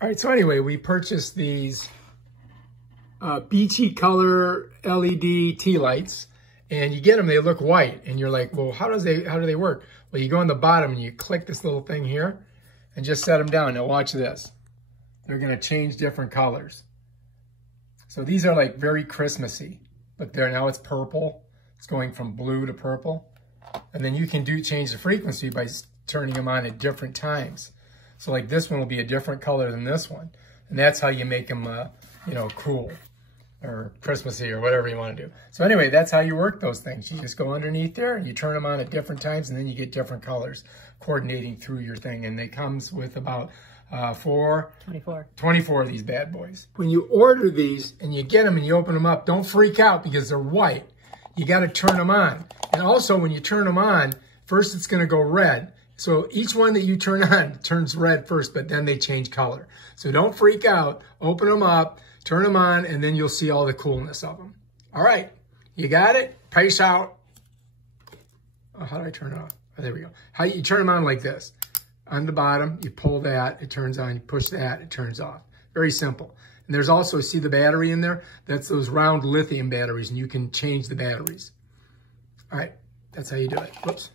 All right, so anyway, we purchased these Beichi color LED tea lights, and you get them, they look white, and you're like, well, how do they work? Well, you go on the bottom and you click this little thing here and just set them down. Now watch this. They're gonna change different colors. So these are like very Christmassy. Look there, now it's purple. It's going from blue to purple. And then you can change the frequency by turning them on at different times. So like this one will be a different color than this one. And that's how you make them, you know, cool or Christmassy or whatever you want to do. So anyway, that's how you work those things. You just go underneath there and you turn them on at different times, and then you get different colors coordinating through your thing. And they comes with about 24 of these bad boys. When you order these and you get them and you open them up, don't freak out because they're white. You got to turn them on. And also when you turn them on, first it's going to go red. So each one that you turn on turns red first, but then they change color. So don't freak out. Open them up, turn them on, and then you'll see all the coolness of them. All right, you got it? Peace out. Oh, how do I turn it off? Oh, there we go. How you turn them on like this. On the bottom, you pull that, it turns on. You push that, it turns off. Very simple. And there's also, see the battery in there? That's those round lithium batteries, and you can change the batteries. All right, that's how you do it. Whoops.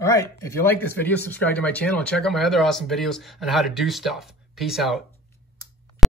All right, if you like this video, subscribe to my channel and check out my other awesome videos on how to do stuff. Peace out.